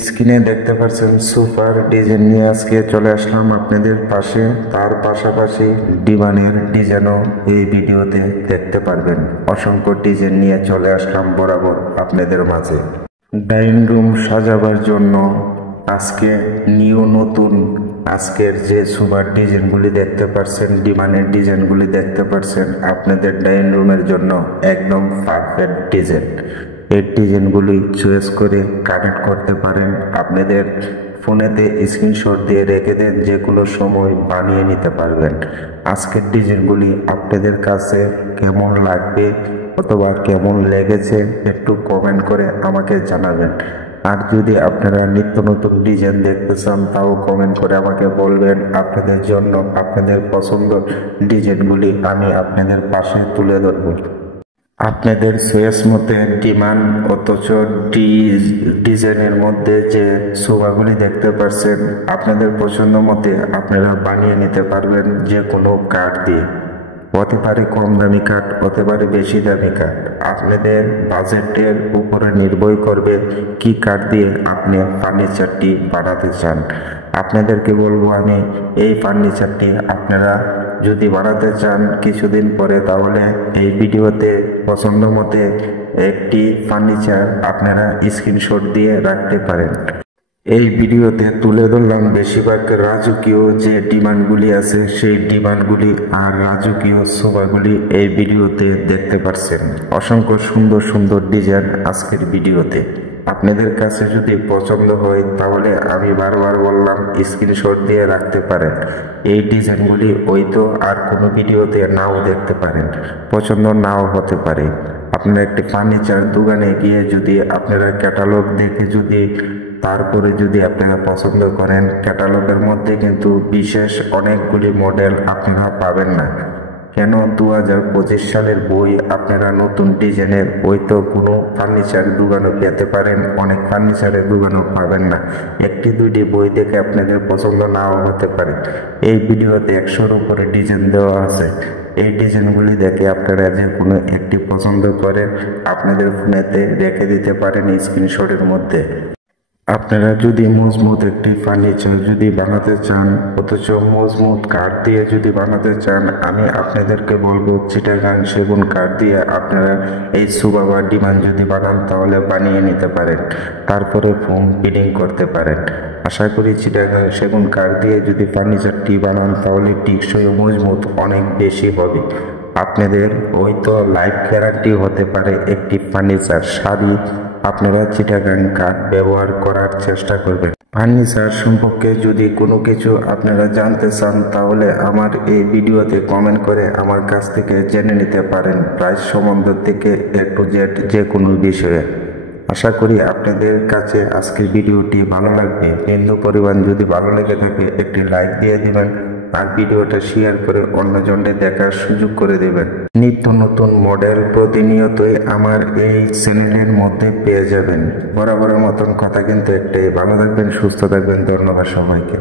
স্ক্রিনে দেখতে পাচ্ছেন সুপার ডিজাইন নিয়ে আজকে চলে আসলাম আপনাদের পাশে। তার পাশাপাশি ডিমানের ডিজাইনও এই ভিডিওতে দেখতে পারবেন। অসংখ্য ডিজাইন নিয়ে চলে আসলাম বরাবর আপনাদের মাঝে। ডাইনিং রুম সাজাবার জন্য আজকে নতুন আজকের যে সুপার ডিজাইনগুলি দেখতে পাচ্ছেন, ডিমানের ডিজাইনগুলি দেখতে পাচ্ছেন, আপনাদের ডাইনিং রুমের জন্য একদম পারফেক্ট ডিজাইন। এই ডিজাইনগুলি চয়েস করে কানেক্ট করতে পারেন। আপনাদের ফোনেতে স্ক্রিনশট দিয়ে রেখে দেন, যে কোনো সময় বানিয়ে নিতে পারবেন। আজকের ডিজাইনগুলি আপনাদের কাছে কেমন লাগবে অথবা কেমন লেগেছে একটু কমেন্ট করে আমাকে জানাবেন। আর যদি আপনারা নিত্য নতুন ডিজাইন দেখতে চান তাও কমেন্ট করে আমাকে বলবেন। আপনাদের জন্য আপনাদের পছন্দ ডিজাইনগুলি আমি আপনাদের পাশে তুলে ধরব। আপনাদের চয়েস মতে ডিমান্ড অথচ ডিজাইনের মধ্যে যে সোফাগুলি দেখতে পাচ্ছেন, আপনাদের পছন্দ মতে আপনারা বানিয়ে নিতে পারবেন যে কোনো কাঠ দিয়ে। হতে পারে কম দামি কাঠ, হতে পারে বেশি দামি কাঠ। আপনাদের বাজেটের উপরে নির্ভর করবে কি কাঠ দিয়ে আপনি ফার্নিচারটি বানাতে চান। আপনাদেরকে বলবো আমি, এই ফার্নিচারটি আপনারা যদি বানাতে চান কিছুদিন পরে, তাহলে এই ভিডিওতে পছন্দ মতে একটি ফার্নিচার আপনারা স্ক্রিনশট দিয়ে রাখতে পারেন। এই ভিডিওতে তুলে ধরলাম বেশিরভাগ রাজকীয় যে ডিমান্ডগুলি আছে সেই ডিমান্ডগুলি আর রাজকীয় সোফাগুলি এই ভিডিওতে দেখতে পাচ্ছেন। অসংখ্য সুন্দর সুন্দর ডিজাইন আজকের ভিডিওতে। আপনাদের কাছে যদি পছন্দ হয় তাহলে আমি বারবার বললাম স্ক্রিনশট দিয়ে রাখতে পারেন। এই ডিজাইনগুলি হয়তো আর কোনো ভিডিওতে নাও দেখতে পারেন, পছন্দ নাও হতে পারে। আপনারা একটি ফার্নিচার দোকানে গিয়ে যদি আপনারা ক্যাটালগ দেখে তারপরে যদি আপনারা পছন্দ করেন, ক্যাটালগের মধ্যে কিন্তু বিশেষ অনেকগুলি মডেল আপনারা পাবেন না। কেন 2025 সালের বই আপনারা নতুন ডিজাইনের হয়তো কোনো ফার্নিচার দোকানও পেতে পারেন, অনেক ফার্নিচারের দোকানও পাবেন না। একটি দুইটি বই দেখে আপনাদের পছন্দ নাও হতে পারে। এই ভিডিওতে 100-র উপরে ডিজাইন দেওয়া আছে। এই ডিজাইনগুলি দেখে আপনারা যে কোনো একটি পছন্দ করে আপনাদের ফোনেতে রেখে দিতে পারেন স্ক্রিনশটের মধ্যে। আপনারা যদি মজবুত একটি ফার্নিচার যদি বানাতে চান, অথচ মজবুত কাঠ দিয়ে যদি বানাতে চান, আমি আপনাদেরকে বলবো চিটাগাং সেগুন কাঠ দিয়ে আপনারা এই সোফা বা ডিমান্ড যদি বানান তাহলে বানিয়ে নিতে পারেন। তারপরে ফোম ফিটিং করতে পারেন। আশা করি চিটাগাং সেগুন কাঠ দিয়ে যদি ফার্নিচারটি বানান তাহলে টেকসই ও মজবুত অনেক বেশি হবে। আপনাদের হয়তো লাইফ গ্যারান্টি হতে পারে একটি ফার্নিচার শাড়ি আপনারা চিটাগাং কাঠ ব্যবহার করার চেষ্টা করবেন। ফার্নিচার সম্পর্কে যদি কোনো কিছু আপনারা জানতে চান তাহলে আমার এই ভিডিওতে কমেন্ট করে আমার কাছ থেকে জেনে নিতে পারেন, প্রাইস সম্বন্ধ থেকে A to Z যে কোনো বিষয়ে। আশা করি আপনাদের কাছে আজকের ভিডিওটি ভালো লাগবে। হিন্দু পরিবার যদি ভালো লেগে থাকে একটি লাইক দিয়ে দিবেন আর ভিডিওটা শেয়ার করে অন্যজনকে দেখার সুযোগ করে দেবেন। নিত্য নতুন মডেল প্রতিনিয়তই আমার এই চ্যানেলের মধ্যে পেয়ে যাবেন। বরাবরের মতন কথা কিন্তু একটাই, ভালো থাকবেন, সুস্থ থাকবেন। ধন্যবাদ সবাইকে।